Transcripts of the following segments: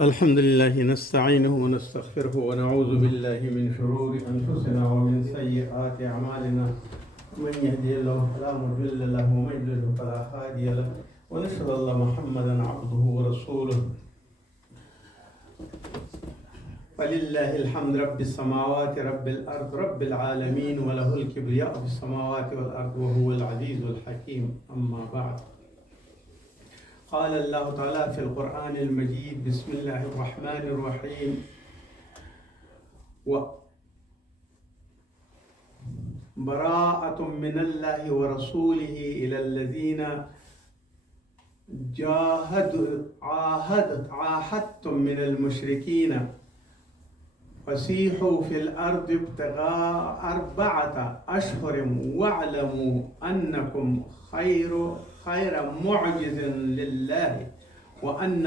الحمد لله نستعينه ونستغفره ونعوذ بالله من شرور أنفسنا ومن سيئات أعمالنا من يهدي الله فلا مضل له ومن يضلل فلا هادي له ونشهد أن محمدا عبده ورسوله فلله الحمد رب السماوات رب الأرض رب العالمين وله الكبرياء في السماوات والأرض وهو العزيز الحكيم. أما بعد، قال الله تعالى في القرآن المجيد: بسم الله الرحمن الرحيم: براءة من الله ورسوله إلى الذين عاهدتم من المشركين فسيحوا في الأرض ابتغاء 4 أشهر واعلموا أنكم خير معجز لله وأن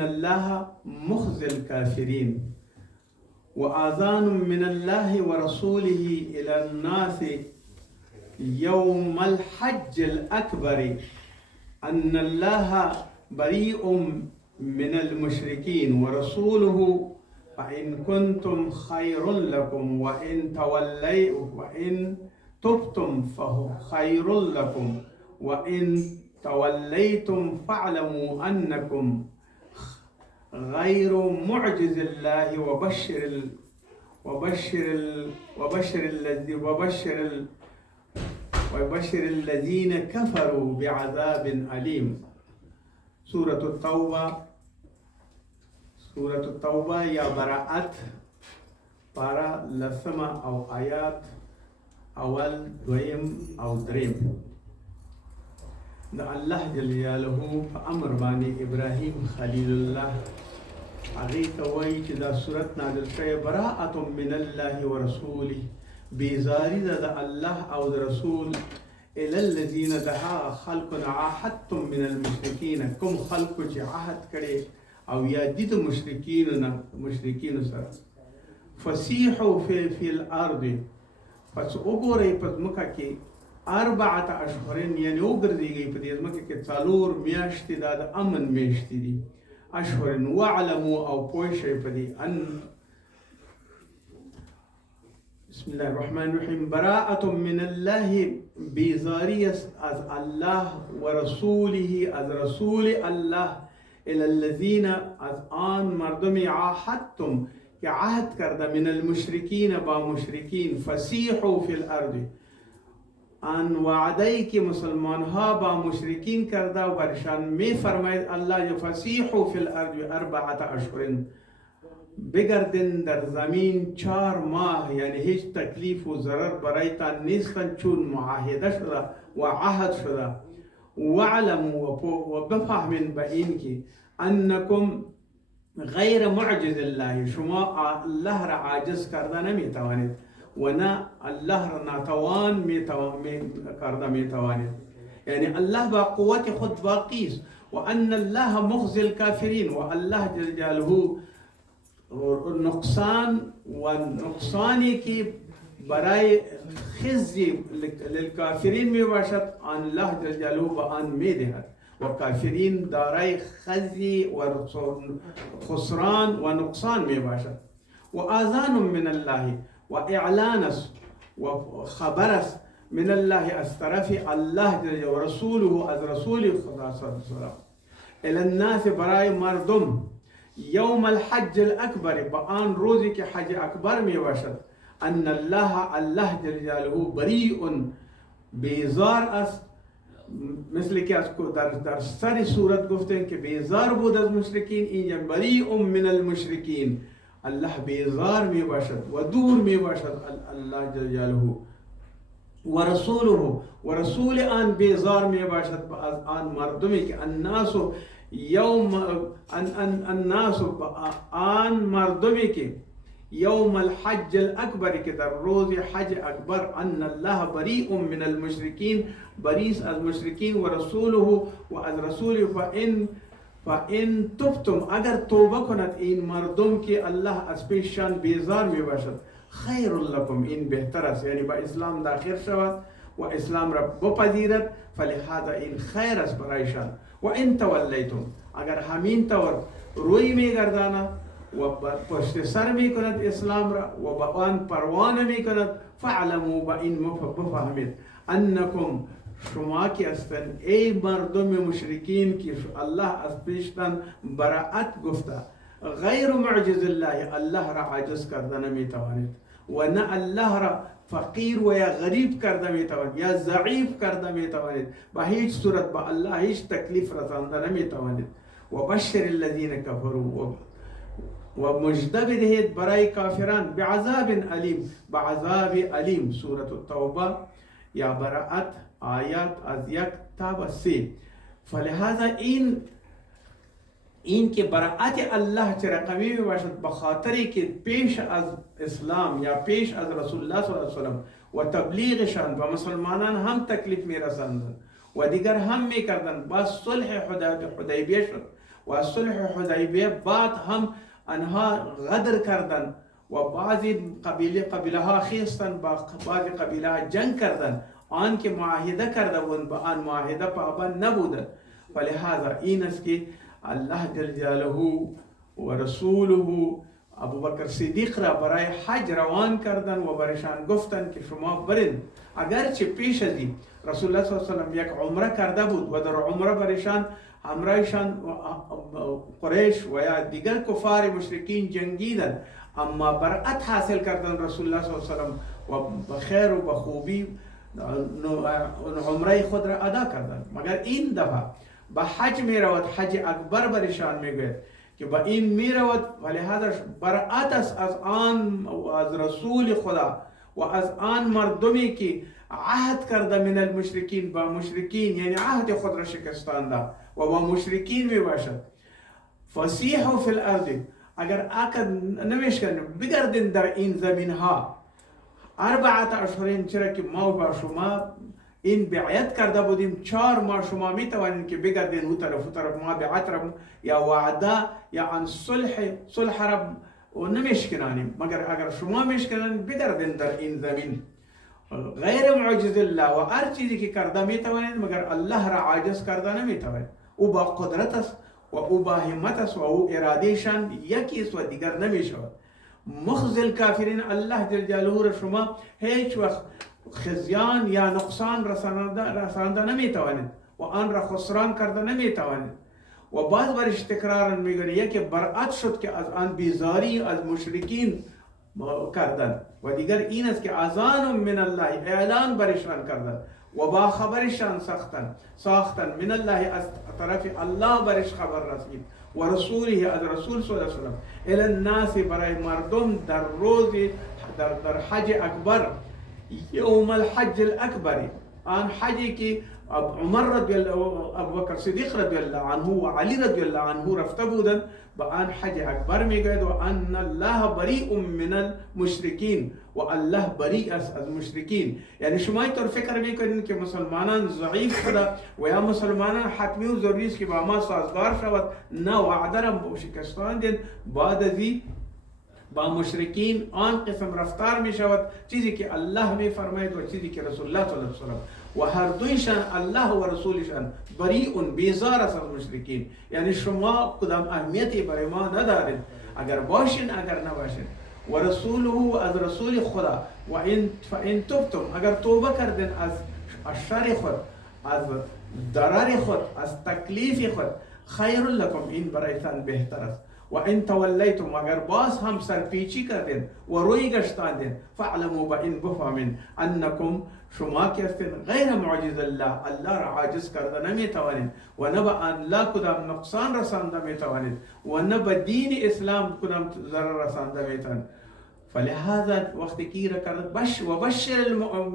الله مخزي الكافرين. وآذان من الله ورسوله إلى الناس يوم الحج الأكبر أن الله بريء من المشركين ورسوله فإن كنتم خير لكم وإن تبتم فهو خير لكم وإن توليتم فاعلموا أنكم غير معجز الله وبشر الذين كفروا بعذاب أليم. سورة التوبة يا براءت para لسما أو آيات أول دويم أو دريم. دا الله جل جلاله فأمر باني إبراهيم خليل الله عغيت ويش دا سورة نازل شيء براءة من الله ورسوله بيزاري دا الله أو دا رسول إلى الذين دها خلقنا عاهدتم من المشركين كم خلق عهد كري أو يجد مشركين سر فسيحوا في الأرض پس وګورئ په ځمکه کې 4 أشهر یعنی وګرځېږئ په دې ځمکه کې 4 میاشتې دا د امن میاشتې دي. أشهر واعلموا او پوه شئ په دې ان بسم الله الرحمن الرحيم براءة من الله بيزاري از الله ورسوله از رسول الله إلى الذين از آن مردم عاهدتم که عهد کرده من المشرکین با مشرکین فسیحوا فی الارض آن وعده‌ای که مسلمان ها با مشرکین کرده و برشان می فرماید الله فسیحوا فی الارض 4 أشهر بگردن در زمین 4 ماه یعنی هیچ تکلیف و ضرر برایتان نیستن چون معاهده شده و عهد شده. واعلموا و بفهمن به این که انکم غیر معجز الله شما الله را عاجز کرده نمی توانید و نه الله را ناتوان کرده می توانید. یعنی الله با قوت خود باقی است و ان الله مخزی الکافرین و الله جل جلاله نقصانی که برای خزی للکافرین می باشد الله جل جلاله به آن می دهد و کافرین دارای خزی و خسران و نقصان می باشد. و آذان من الله و اعلان است و خبر است من الله از طرف الله جل و رسوله از رسول خدا صلی الله علیه وسلم الی الناس برای مردم یوم الحج الاکبر با آن روزی که حج اکبر می باشد ان الله جل جلاله بریء بیزار است مثل که از در سر صورت گفتن که بیزار بود از مشرکین اینجا بریء من المشرکین الله بیزار می باشد و دور می باشد الله جل جلاله و رسوله و رسول آن بیزار می باشد از آن مردمی که الناس آن مردمی که يوم الحج الأكبر كده الروز حج أكبر أن الله بريء من المشركين بريء از مشركين ورسوله وأز رسوله فإن تبتم اگر توبه کند این مردم که الله از پیششان بیزار می باشد خیر لكم این بهتر است یعنی با اسلام داخل شود و اسلام را بپذیرد فلهذا این خیر است برایشان. و ان تولیتم اگر همین طور روی میگرداند و پشت سر میکند اسلام را و با آن پروانه میکند، فعلموا با این بفهمید انکم شما که هستند ای مردم مشرکین که الله از پیشتن براءت گفته، غیر معجز الله را عاجز کرده نمیتوانید و نه الله را فقیر و یا غریب کرده میتوانید یا ضعیف کرده میتوانید، به هیچ صورت به الله هیچ تکلیف رسانده نمیتوانید. و بشر الذین کفروا و مجده بدهید برای کافران بعذاب علیم، بعذاب علیم. سورة التوبه یا براءت آیات از 1 تا 3. فلهذا این که براءت الله چه رقمی می باشد، بخاطری که پیش از اسلام یا پیش از رسول الله صلی الله علیه وسلم و تبلیغشان به مسلمانان هم تکلیف می رساندند و دیگر هم می کردند. با صلح حدیبیه شد و صلح حدیبیه بعد هم آنها غدر کردند و بعضی قبیله ها خیستند، با بعضی قبیله ها جنگ کردند، آن که معاهده کرده بودند به آن معاهده پابند نبودند. ولهذا این است که الله جل جلاله و رسوله ابوبکر صدیق را برای حج روان کردند و برایشان گفتند که شما برید. اگرچه پیش از این رسول الله صلی الله علیه و یک عمره کرده بود و در عمره برایشان همراهشان قریش و یا دیگر کفار مشرکین جنگیدند، اما براءت حاصل کردند رسول الله صلی الله علیه و سلم و بخیر و بخوبی عمره خود را ادا کردند. مگر این دفعه به حج می رود، حج اکبر برشان می گوید که با این می رود، ولی هذا براءت است از آن از رسول خدا و از آن مردمی که عهد کرده من المشرکین با مشرکین، یعنی عهد خود را شکستانده و با مشرکین می باشد. فسیحوا فی الارض، اگر عقد نمیشکنید بگردین در این زمین ها 4 اشهر، چرا که ما با شما این بیعت کرده بودیم 4 ماه شما می توانید که بگردین او طرف ما بیعت را یا وعده یا عن صلح را نمیشکنانیم، مگر اگر شما میشکنید بگردین در این زمین. غیر معجز الله، و هر چیزی که کرده می توانید مگر الله را عاجز کرده نمی توانید. او با قدرت است و او با همت است و او ارادهشان یکی است و دیگر نمی شود. مخزی الکافرین، الله جل جلاله را شما هیچ وقت خزیان یا نقصان رسانده نمی توانید و آن را خسران کرده نمی توانید. و بعض برش تکرارا میگن یکی براءت شد که از آن بیزاری از مشرکین کردن و دیگر این است که اذان من الله، اعلان برشان کردن و با خبرشان ساختن من الله، از طرف الله برش خبر رسید و رسوله، از رسول صلی الله علیه وسلم الی الناس، برای مردم در روز در حج اکبر، یوم الحج الاکبر، آن حجی که عمر رضی الله، ابوبکر صدیق رضی الله عنه و علی رضی الله عنه رفته بودند به آن حج اکبر میگوید و ان الله بریء من المشرکین، و الله بریء است از مشرکین. یعنی شما اینطور فکر میکنید که مسلمانان ضعیف شده و یا مسلمانان حتمی و ضروری است که با ما سازگار شود، نه، وعده را شکستاندید، بعد از این با مشرکین آن قسم رفتار می شود، چیزی که الله می فرماید و چیزی که رسول الله صلی الله علیه وسلم، و هر دویشان الله و رسولشان بریئون، بیزار است از مشرکین. یعنی شما کدام اهمیتی برای ما ندارید، اگر باشین اگر نباشین. و رسوله، از رسول خدا، و فان تبتم، اگر توبه کردین از شر خود، از ضرر خود، از تکلیف خود، خیر لکم، این برایتان بهتر است. و ان تولیتم، اگر باز هم سرپیچی کردین و روی گشتاندین، فاعلموا با این بفهمین انکم شما که هستین غیر معجز الله، الله را عاجز کرده نمی توانید و نه به الله کدام نقصان رسانده می توانید و نه به دین اسلام کدام ضرر رسانده می توانید. فلهذا وقتی که را کرد و بشر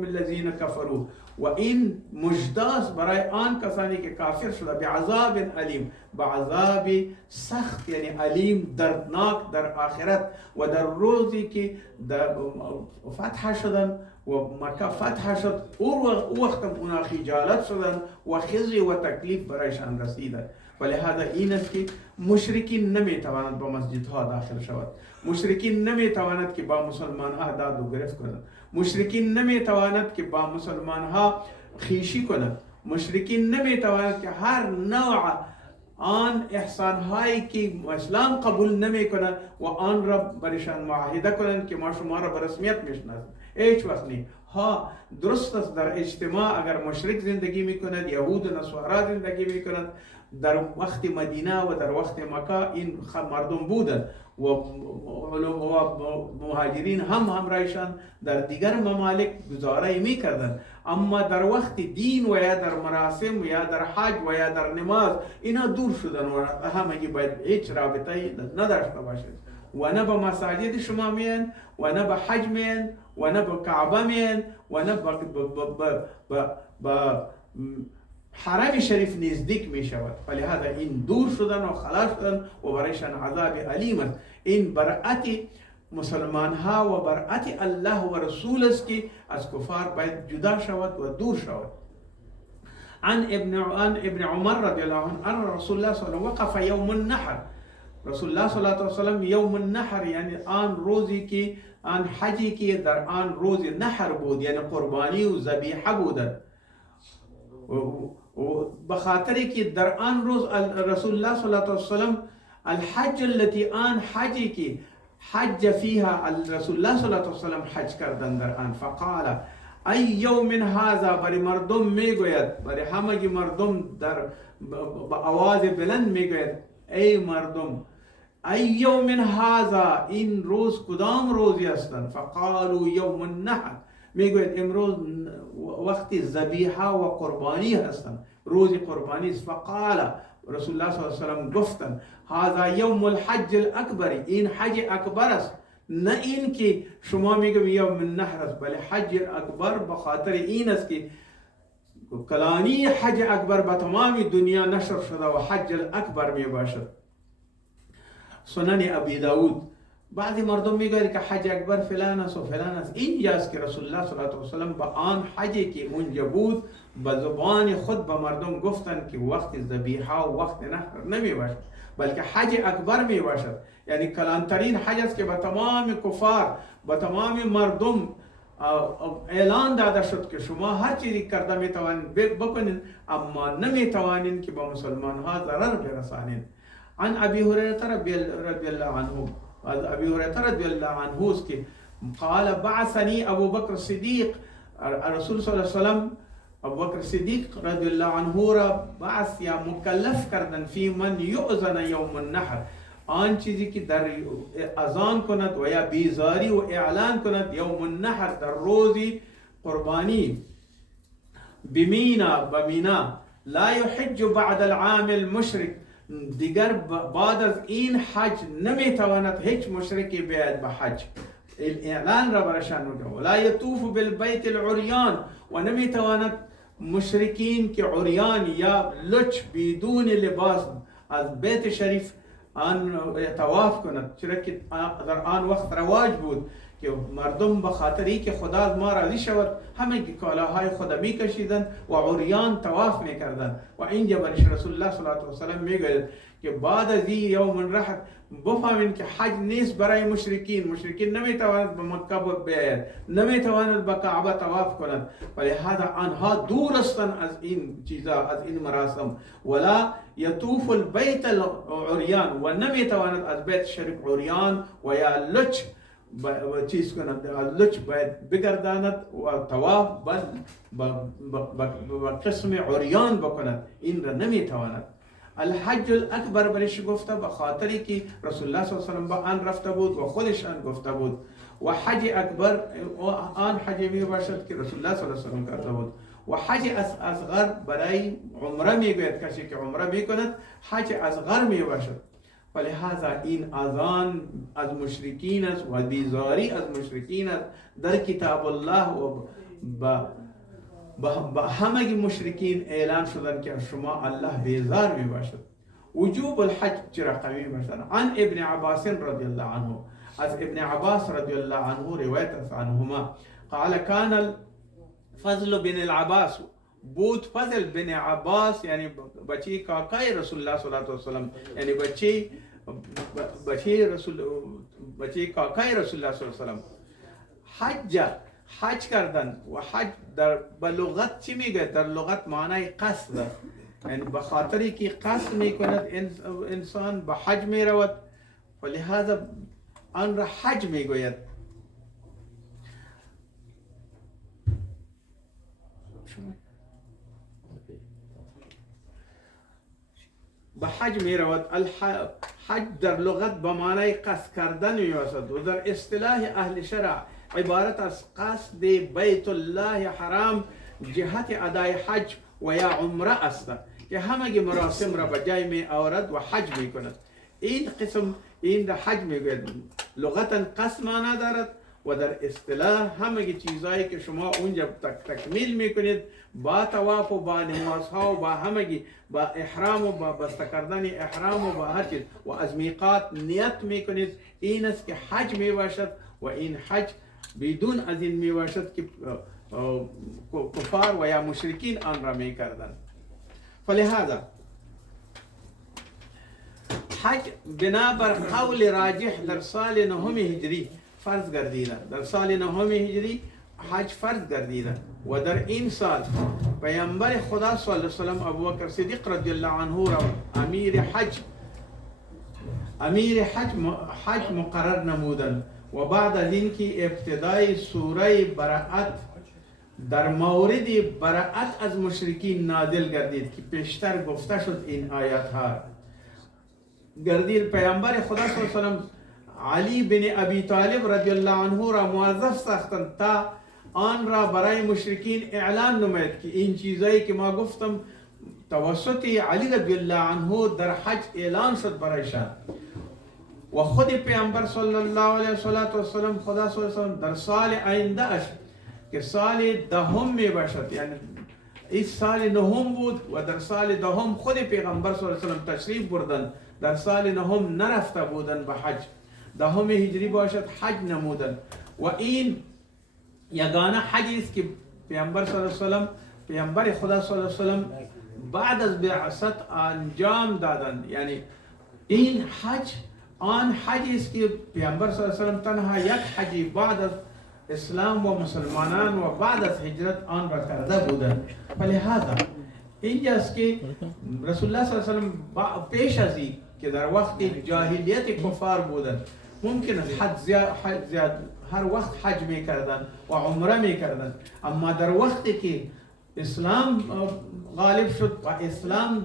الذین کفروا، و این مجداس برای آن کسانی که کافر شده بعذاب علیم، بعذاب سخت یعنی علیم دردناک در آخرت و در روزی که فتح شدن و مکه فتح شد، او وقت اونا خجالت شدن و خزی و تکلیف برایشان رسیدن. ولهذا این است که مشرکین نمیتواند با مسجدها داخل شود، مشرکین نمیتواند که با مسلمان ها داد و گرفت کنند، مشرکین نمیتواند که با مسلمان ها خیشی کنند، مشرکین نمیتواند که هر نوع آن احسان هایی که اسلام قبول نمی کنند و آن را برشان معاهده کنند که ما شما را به رسمیت میشناسیم. هیچ وقت نیست. ها درست است در اجتماع اگر مشرک زندگی میکند، یهود و نصارا زندگی میکنند، در وقت مدینه و در وقت مکه این مردم بودند و مهاجرین هم همراهشان در دیگر ممالک گزاره میکردند، اما در وقت دین و یا در مراسم و یا در حج و یا در نماز اینا دور شدن و همگی باید هیچ رابطه نداشته باشد و نه به مساجد شما میان و نه به حج میان و نه به کعبه میان و نه به حرم شریف نزدیک می شود. فلهذا این دور شدن و خلاص شدن و برایشان عذاب علیم است. این برأت مسلمان ها و برأت الله و رسول است که از کفار باید جدا شود و دور شود. عن ابن عمر رضی الله عنه ان رسول الله صلی الله علیه و وقف یوم النحر. رسول الله صلی الله علیه و سلم یوم النحر یعنی آن روزی که آن حجی که در آن روز نحر بود، یعنی قربانی و ذبیحه بودند، و بخاطری که در آن روز رسول الله صلی الله علیه و سلم الحج التي آن حجی که حج فيها رسول الله صلی الله علیه و سلم حج کردن در آن، فقال ای یوم هذا، برای مردم میگوید، برای همگی مردم در با آواز بلند میگوید ای مردم، ای یوم هذا، این روز کدام روزی هستند؟ فقالوا یوم النحر، میگوید امروز وقتی ذبیحه و قربانی هستند، روز قربانی است. فقال رسول الله صلی الله علیه و سلم گفتند هذا یوم الحج الاکبر، این حج اکبر است، نه این که شما میگم یوم النحر است، بله حج اکبر به خاطر این است که کلانی حج اکبر به تمام دنیا نشر شده و حج الاکبر می باشد. سنن ابی داود. بعضی مردم میگوید که حج اکبر فلان است و فلان است. اینجاست که رسول الله صلی الله علیه و سلم با آن حجی که اونجا بود به زبان خود به مردم گفتند که وقت ذبیحه و وقت نحر نمی باشد، بلکه حج اکبر می باشد. یعنی کلانترین حج است که به تمام کفار، به تمام مردم اعلان داده شد که شما هر چیزی کرده می توانید بکنید، اما نمی توانید که با مسلمان ها ضرر برسانید. عن ابی هریره رضی الله عنه، از ابی هریره رضی الله عنه است که قال بعثنی ابو بکر صدیق، رسول صلی الله علیه و سلم ابو بکر صدیق رضی الله عنه را بعث یا مکلف کردن فی من یؤذن یوم النحر، آن چیزی که در اذان کند و یا بیزاری و اعلان کند یوم النحر، در روزی قربانی، بمینا لا یحج بعد العام المشرک، دیگر بعد از این حج نمیتواند هیچ مشرکی بیاید به حج، اعلان را برشان میگه. ولا یطوف بالبیت العریان، و نمیتواند مشرکین که عریان یا لچ بدون لباس از بیت شریف آن طواف کند، چرا که در آن وقت رواج بود که مردم به خاطری که خدا از ما راضی شود همه کالاهای خدا میکشیدند و عریان طواف میکردند. و اینجا برش رسول الله صلی الله علیه و سلم میگوید که بعد از این یوم النحر بفهمین که حج نیست برای مشرکین نمیتواند به مکه بیاید، نمیتواند به کعبه طواف کنند، ولهذا آنها دور هستند از این چیزا، از این مراسم. ولا یطوف البیت العریان، و نمیتواند از بیت شریف عریان و یا لچ چیز کند، لچ باید بگرداند و طواف با قسم عریان بکند، این را نمیتواند. الحج الاکبر برش گفته به خاطری که رسول الله صلی الله علیه و سلم با آن رفته بود و خودش آن گفته بود، و حج اکبر آن حج می باشد که رسول الله صلی الله علیه و سلم کرده بود. و حج اصغر برای عمره میگوید، کسی که عمره میکند حج اصغر می باشد. ولهذا این اذان از مشرکین است و بیزاری از مشرکین است در کتاب الله، و با همه مشرکین اعلان شدن که شما الله بیزار می باشد. وجوب الحج چرا قوی باشد. عن ابن عباس رضی الله عنه، از ابن عباس رضی الله عنه روایت است عنهما قال كان الفضل بن العباس، بود فضل بن عباس یعنی بچی کاکای رسول الله صلی الله علیه و سلم، یعنی بچی کاکای رسول الله صلی الله علیه و سلم حج کردن. و حج در لغت چی میگه؟ در لغت معنای قصد، یعنی بخاطری که قصد میکند انسان به حج میرود و لهذا آن را حج میگوید. به حج می رود. حج در لغت به معنای قصد کردن می باشد و در اصطلاح اهل شرع عبارت از قصد بیت الله حرام جهت ادای حج و یا عمره است که همه مراسم را به جای می آورد و حج می کند. این قسم این در حج می گوید. لغتا قصد معنا دارد و در اصطلاح همه چیزایی که شما اونجا تکمیل میکنید با طواف و با نمازها و با همگی با احرام و با بسته کردن احرام و با هر چیز و از میقات نیت میکنید، این است که حج میباشد و این حج بدون از این میباشد که کفار و یا مشرکین آن را میکردند. فلهذا حج بنابر قول راجح در سال 9 هجری فرض گردیده. در سال 9 هجری حج فرض گردیده و در این سال پیامبر خدا صلی الله علیه و سلم ابوبکر صدیق رضی الله عنه را امیر حج مقرر نمودند و بعد از اینکه ابتدای سوره براءت در مورد براءت از مشرکین نازل گردید که پیشتر گفته شد این آیات ها گردید، پیامبر خدا صلی الله علیه و سلم علی بن ابی طالب رضی الله عنه را موظف ساختند تا آن را برای مشرکین اعلان نماید که این چیزایی که ما گفتم توسط علی رضی الله عنه در حج اعلان شد برایشان و خود پیامبر صلی الله علیه و سلم خدا صلی الله علیه و سلم در سال آینده اش که سال دهم می باشد، یعنی این سال نهم بود و در سال دهم خود پیغمبر صلی الله علیه و سلم تشریف بردند، در سال نهم نرفته بودند به حج، دهم هجری باشد حج نمودند و این یگانه حجی است که پیامبر صلی الله علیه و سلم پیامبر خدا صلی الله علیه و سلم بعد از بعثت انجام دادند. یعنی این حج آن حجی است که پیامبر صلی الله علیه و سلم تنها یک حجی بعد از اسلام و مسلمانان و بعد از هجرت آن را کرده بودند. فلهذا اینجاست که رسول الله صلی الله علیه و سلم پیش از این که در وقت جاهلیت کفار بودند ممکن است حج زیاد هر وقت حج میکردند و عمره میکردند، اما در وقتی که اسلام غالب شد و اسلام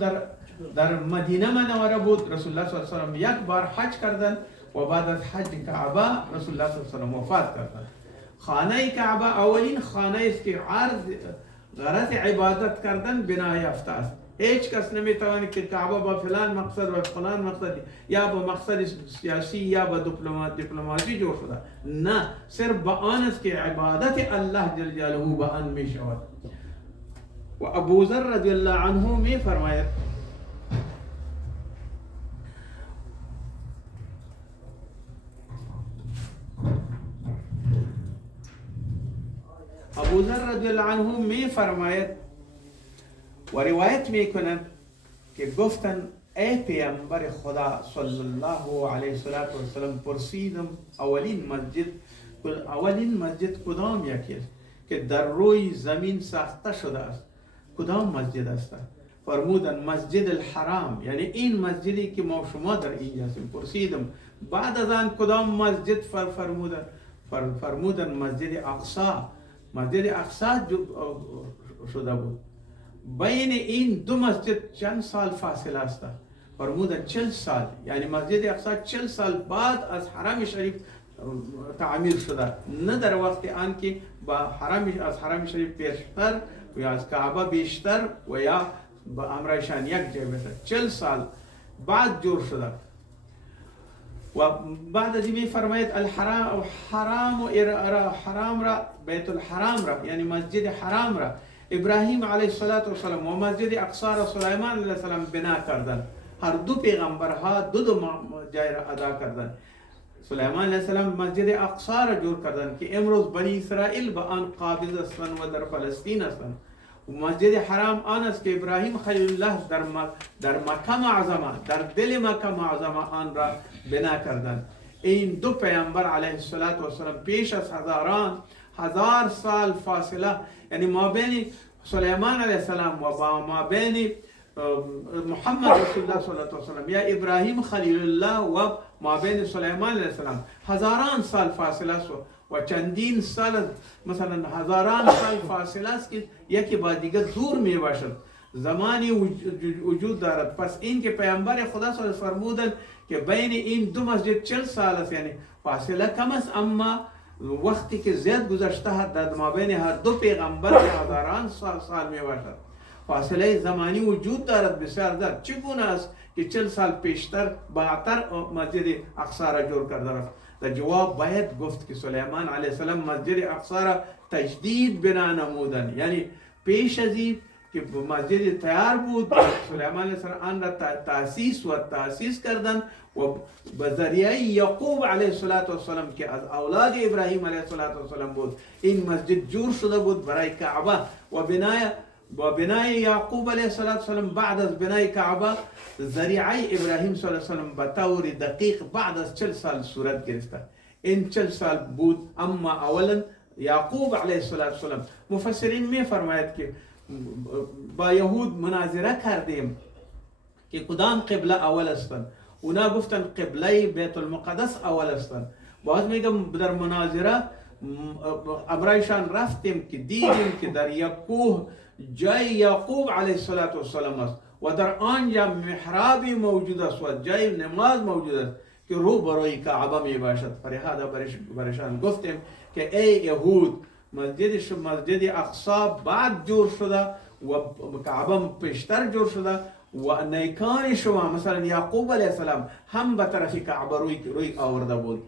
در مدینه منوره بود، رسول الله صلی الله علیه و سلم یک بار حج کردند و بعد از حج کعبه رسول الله صلی الله علیه و سلم وفات کردند. خانه کعبه اولین خانه است که غرض عبادت کردن بنا یافته است. هیچ کس نمیتواند که کعبه با فلان مقصد و فلان مقصد یا با مقصد سیاسی یا با دیپلماسی جور شده، نه، صرف با آن است که عبادت الله جل جلاله با آن می شود. و ابو ذر رضی الله عنه می فرماید ابو ذر رضی الله عنه می فرماید و روایت میکنند که گفتند ای پیامبر خدا صلی الله علیه و سلم پرسیدم اولین مسجد کدام یکی است که در روی زمین ساخته شده است، کدام مسجد است؟ فرمودند مسجد الحرام، یعنی این مسجدی که ما شما در اینجا هستیم. پرسیدم بعد از آن کدام مسجد؟ فرمودند مسجد اقصا. مسجد اقصا شده بود. بین این دو مسجد چند سال فاصله است؟ فرمودند 40 سال، یعنی مسجد اقصا 40 سال بعد از حرم شریف تعمیر شده، نه در وقت آن که از حرم شریف پیشتر و یا از کعبه بیشتر و یا با امرایشان یک جای بشه، 40 سال بعد جور شده. و بعد از این فرماید حرام را بیت الحرام را، یعنی مسجد حرام را ابراهیم علیه السلام و مسجد اقصا را سلیمان علیه السلام بنا کردند. هر دو پیغمبرها دو جای را ادا کردند. سلیمان علیه السلام مسجد اقصا را جور کردند که امروز بنی اسرائیل به آن قابض هستند و در فلسطین هستند. و مسجد حرام آن است که ابراهیم خلیل الله در مکه معظمه، در دل مکه معظمه آن را بنا کردند. این دو پیامبر علیه السلام پیش از هزار سال فاصله، یعنی ما بین سلیمان علیه السلام و ما بین محمد رسول الله صلی الله علیه وسلم یا ابراهیم خلیل الله و مابین سلیمان علیه السلام هزاران سال فاصله است و چندین سال مثلا هزاران سال فاصله است که یکی با دیگر دور می باشد، زمانی وجود دارد. پس این که پیامبر خدا صلی الله علیه و فرمودند که بین این دو مسجد 40 سال است، یعنی فاصله کم است، اما وقتی که زیاد گذشته در مابین هر دو پیغمبر هزاران سال می باشد. فاصله زمانی وجود دارد بسیار زیاد. چگونه است که 40 سال پیشتر بعدتر مسجد اقصی را جور کرده است؟ در جواب باید گفت که سلیمان علیه السلام مسجد اقصی را تجدید بنا نمودند، یعنی پیش از این که مسجد تیار بود سلیمان علیه السلام آن را تأسیس کردند و به ذریعه یعقوب علیه السلام که از اولاد ابراهیم علیه السلام بود این مسجد جور شده بود برای کعبه و بنای یعقوب علیه السلام بعد از بنای کعبه ذریعه ابراهیم صلی الله علیه وسلم به طور دقیق بعد از 40 سال صورت گرفته. این 40 سال بود، اما اولا یعقوب علیه السلام مفسرین می فرماید که با یهود مناظره کردیم که کدام قبله اول استن، اونا گفتن قبله بیت المقدس اول استن. باز میگم در مناظره ابرایشان رفتیم که دیدیم که در یک کوه جای یعقوب علیه السلام است و در آنجا محرابی موجود است و جای نماز موجود است که رو برای کعبه می باشد. فرهادا برشان گفتیم که ای یهود، مسجد اقصی بعد جور شده و کعبه پیشتر جور شده و نیکان شما مثلا یعقوب علیه السلام هم به طرف کعبه روی آورده بود.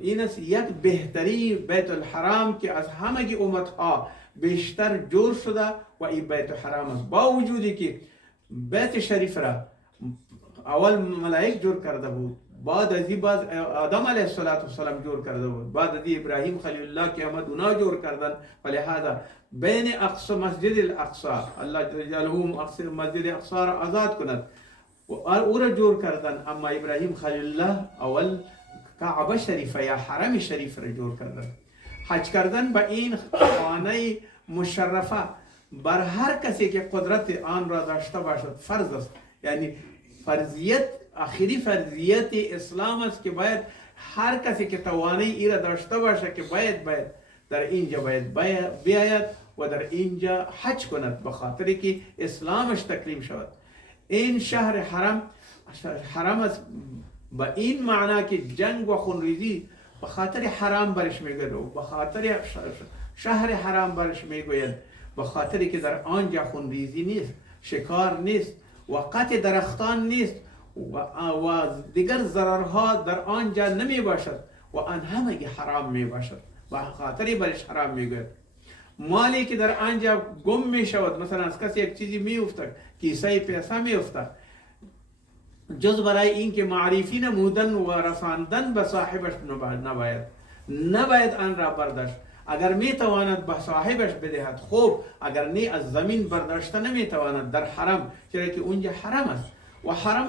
این است یک بهتری بیت الحرام که از همه امتها بیشتر جور شده و این بیت الحرام است. با وجودی که بیت شریف را اول ملائک جور کرده بود، بعد از این باز آدم علیه السلام جور کرده بود، بعد از این ابراهیم خلیل الله که آمد اونا جور کردن. ولهذا بین اقصی مسجد الاقصی الله جلاله مسجد اقصی را آزاد کند و او را جور کردن، اما ابراهیم خلیل الله اول کعبه شریفه یا حرم شریف را جور کردن. حج کردن به این خانه مشرفه بر هر کسی که قدرت آن را داشته باشد فرض است، یعنی فرضیت آخری فرضیت اسلام است که باید هر کسی که توانایی ای را داشته باشه که باید در اینجا بیاید و در اینجا حج کند، به خاطری که اسلامش تکریم شود. این شهر حرم است به این معنا که جنگ و خونریزی به خاطر حرام برش میگوید و به خاطر شهر حرام برش میگوید، به خاطری که در آنجا خونریزی نیست، شکار نیست و قطع درختان نیست و دیگر ضررها در آنجا نمی باشد و آن همه حرام می باشد، به خاطری برش حرام میگوید. مالی که در آنجا گم می شود، مثلا از کسی یک چیزی می افتد، کیسه پیسه می افتد، جز برای اینکه معرفی نمودن و رساندن به صاحبش نباید آن را برداشت. اگر می تواند به صاحبش بدهد خوب، اگر نه از زمین برداشته نمی تواند در حرم، چرا که اونجا حرم است و حرم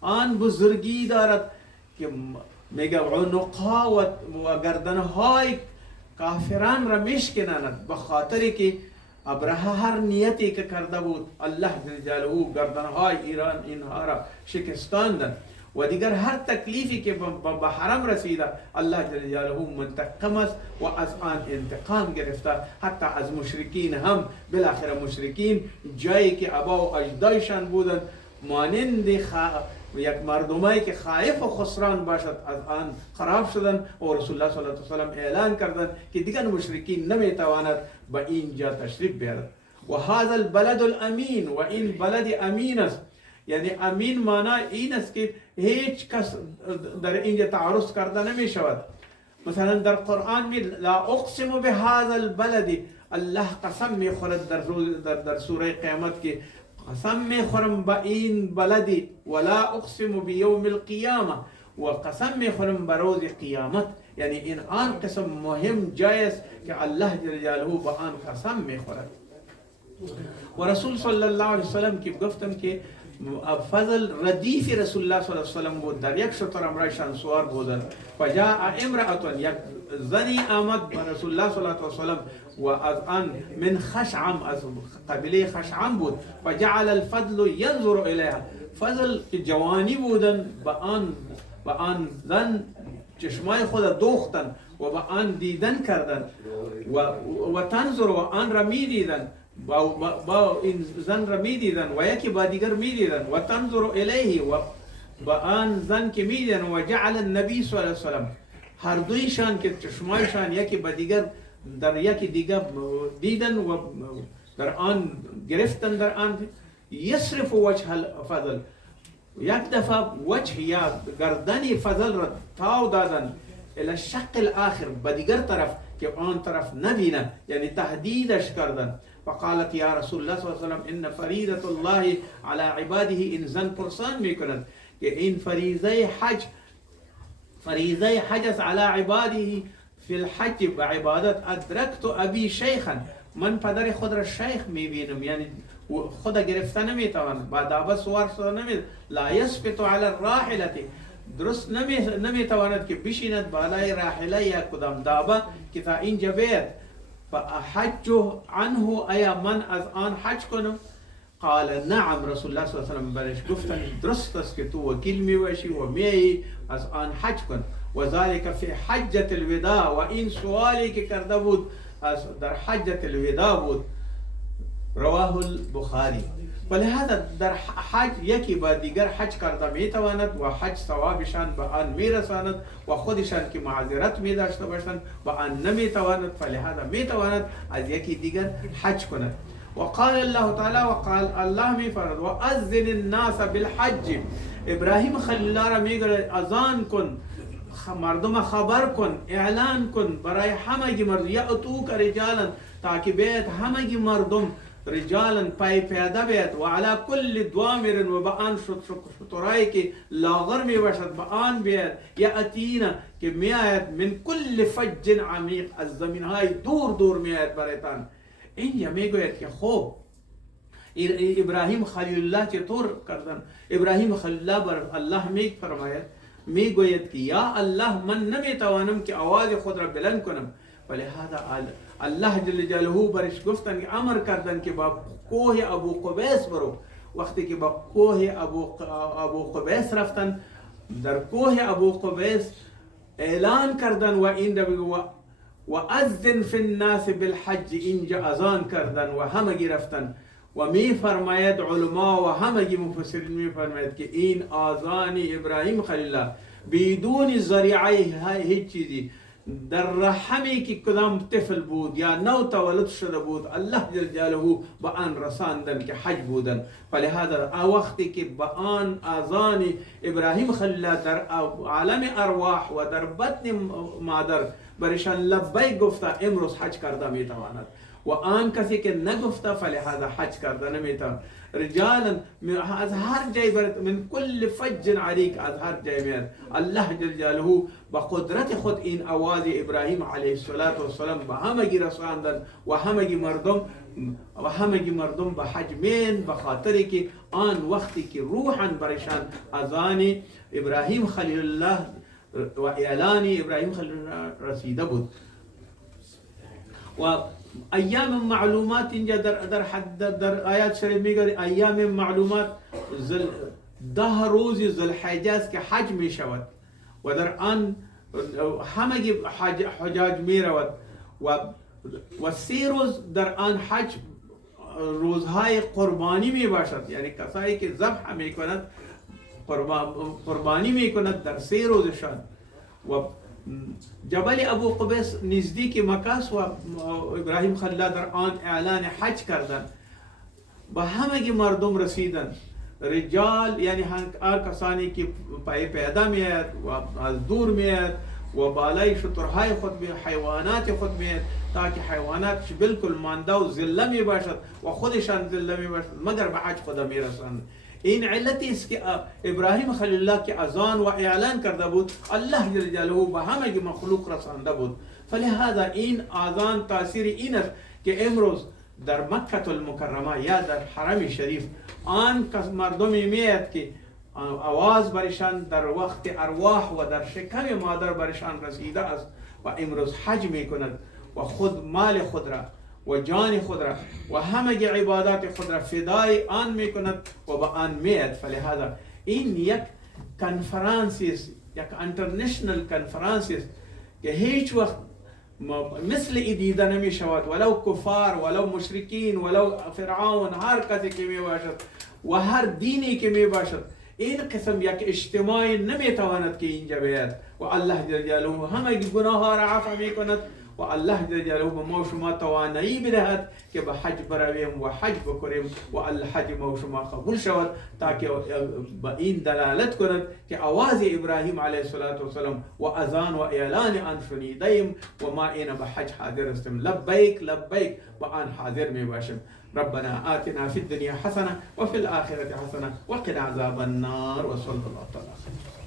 آن بزرگی دارد که میگه عنقها و گردنهای کافران را میشکنند، به خاطری که ابرهه هر نیتی که کرده بود الله جل جلاله گردنهای ایران اینها را شکستاندند و دیگر هر تکلیفی که به حرم رسیده الله جل جلاله منتقم است و از آن انتقام گرفته. حتی از مشرکین هم بالاخره مشرکین جایی که آبا و اجدادشان بودند مانند یک مردمایی که خائف و خسران باشد از آن خراب شدن و رسول الله صلی الله علیه و سلم اعلان کردند که دیگر مشرکین نمیتواند به اینجا تشریف بیارد. و هذا البلد الامین، و این بلد امین است، یعنی امین معنی این است که هیچ کس در اینجا تعرض کرده نمی شود. مثلا در قرآن می لا اقسم بهذا البلد، الله قسم می خورد در سوره قیامت که قسم می خورم با این بلدی، ولا اقسم بیوم القیامه، و قسم می خورم به روز قیامت. یعنی این آن قسم مهم جای است که الله جل جلاله با آن قسم می خورد. و رسول صلی الله علیه وسلم که گفتم که فضل ردیف رسول الله صلی الله علیه وسلم بود، در یک شتر امرایشان سوار بودن. فجاء امرأة، یک زنی آمد به رسول الله صلی الله علیه وسلم و از آن من خشعم، از قبیله خشعم بود. فجعل الفضل ينظر الیها، فضل که جوانی بودن به آن زن چشمای خود دوختن و به آن دیدن کردن و تنظر، و آن را می دیدن، با این زن را می دیدن و یکی با دیگر می دیدن و تنظر الیه، و با آن زن که می دیدن. و جعل النبی صلی الله علیه وسلم، هر دویشان که چشمایشان یکی با دیگر در یکی دیگر دیدن و در آن گرفتن، در آن یصرف وجه الفضل، یک دفعه وجه یا گردن فضل را تاو دادن الى الشق الاخر، به دیگر طرف که آن طرف نبینه، یعنی تهدیدش کردن. فقالت یا رسول الله صلی الله علیه وسلم ان فریضه الله علی عباده، این زن پرسان میکند که این فریضه حج است علی عباده فی الحج، به عبادت. ادرکت ابی شیخا، من پدر خود را شیخ میبینم، یعنی خود گرفته نمیتواند، با دابه سوار شده نمیتواند. لا یثبت علی الراحلة، درست نمیتواند که بشیند بالای راحله یا کدام دابه که تا اینجا بیاد. فاحج عنه، ایا من از آن حج کنم؟ قال نعم، رسول الله صلی الله علیه وسلم برش گفتن درست است که تو وکیل میباشی و میایی از آن حج کن. و ذلك فی حجة الوداع، و این سوالی که کرده بود در حجة الوداع بود. رواه البخاری. ولهذا در حج یکی با دیگر حج کرده میتواند و حج ثوابشان به آن میرساند و خودشان که معذرت میداشته باشند به آن نمیتواند، فلهذا میتواند از یکی دیگر حج کند. وقال الله تعالی، وقال الله میفرماید و اذن الناس بالحج، ابراهیم خلیل الله را میگه اذان کن، مردم خبر کن، اعلان کن برای همگی مردم، یأتوک رجالا، تاکه بیت همگی مردم رجالا پای پیاده بیت، و علی کل دوامر، و به آن شترایی که لاغر می باشد به آن بیت، یأتینا که می آید من کل فج عمیق، از زمین های دور دور می آید برایتان. اینجا می گوید که خوب ابراهیم خلیل الله چطور کردن؟ ابراهیم خلیل الله بر الله می فرماید، می گوید که یا الله من نمی توانم که آواز خود را بلند کنم، ولهذا الله جل جلاله برش گفتن که امر کردن که با کوه ابو قبیس برو. وقتی که با کوه ابو قبیس رفتن، در کوه ابو قبیس اعلان کردن و این و اذن فی الناس بالحج، اینجا اذان کردن و همگی رفتن. و می فرماید علما و همگی مفسرین می فرماید که این آذان ابراهیم خلیل الله بدون ذریعه هیچ چیزی، در رحمی که کدام طفل بود یا نو تولد شده بود، الله جل جلاله به آن رساندن که حج بودن. فلهذا وقتی که به آن آذان ابراهیم خلیل الله در عالم ارواح و در بطن مادر برشان لبیک گفته، امروز حج کرده میتواند، و آن کسی که نگفته فلهذا حج کرده نمیتواند. رجالا از هر جای من کل فج عریق، از هر جای میاد. الله جل جلاله با قدرت خود این آواز ابراهیم علیه السلام به همگی رساندن و همگی مردم به حج مین، به خاطری که آن وقتی که روحا برشان اذان ابراهیم خلیل الله و اعلان ابراهیم خلیل الله رسیده بود. و ایام معلومات اینجا در آیات شریف میگه ایام معلومات 10 روز ذوالحجه است که حج می شود و در آن همگی حجاج می رود و 3 روز در آن حج روزهای قربانی می باشد، یعنی کسایی که ذبح می کند قربانی می کند در 3 روزشان. و جبل ابو قبیس نزدیک مکه و ابراهیم خلیل الله در آن اعلان حج کردن، به همگی مردم رسیدن، رجال یعنی هر کسانی که پای پیاده میاد و از دور میاد و بالای شترهای خود میاد، حیوانات خود میاد، تاکه حیواناتش بالکل مانده و ذله می باشد و خودشان ذله می باشد، مگر به حج خدا میرسند. این علتی است که ابراهیم خلیل الله که اذان و اعلان کرده بود، الله جل جلاله به همگی مخلوق رسانده بود. فلهذا این اذان تاثیر این است که امروز در مکه المکرمه یا در حرم شریف آن کس مردمی میاد که آواز برشان در وقت ارواح و در شکم مادر برشان رسیده است و امروز حج میکند و خود مال خود را و جان خود را و همه عبادات خود را فدای آن میکند و به آن میاد. فلهذا این یک کنفرانسی است، یک انترنشنل کنفرانسی است که هیچ وقت مثل ای دیده نمی شود، ولو کفار ولو مشرکین ولو فرعون، هر کسی که می باشد و هر دینی که می باشد، این قسم یک اجتماعی نمی تواند که اینجا بیاد و الله جل جلاله همه گناه ها را عفو می کند و الله جل جلاله به ما شما توانایی بدهد که به حج برویم و حج بکنیم و الحج ما شما قبول شود، تا که به این دلالت کند که آواز ابراهیم علیه السلام و اذان و اعلان آن شنیدیم و ما این به حج حاضر هستیم. لبیک لبیک و آن حاضر می باشیم. ربنا آتنا في الدنيا حسنة وفي الآخرة حسنة وقنا عذاب النار وصلى الله تعالى.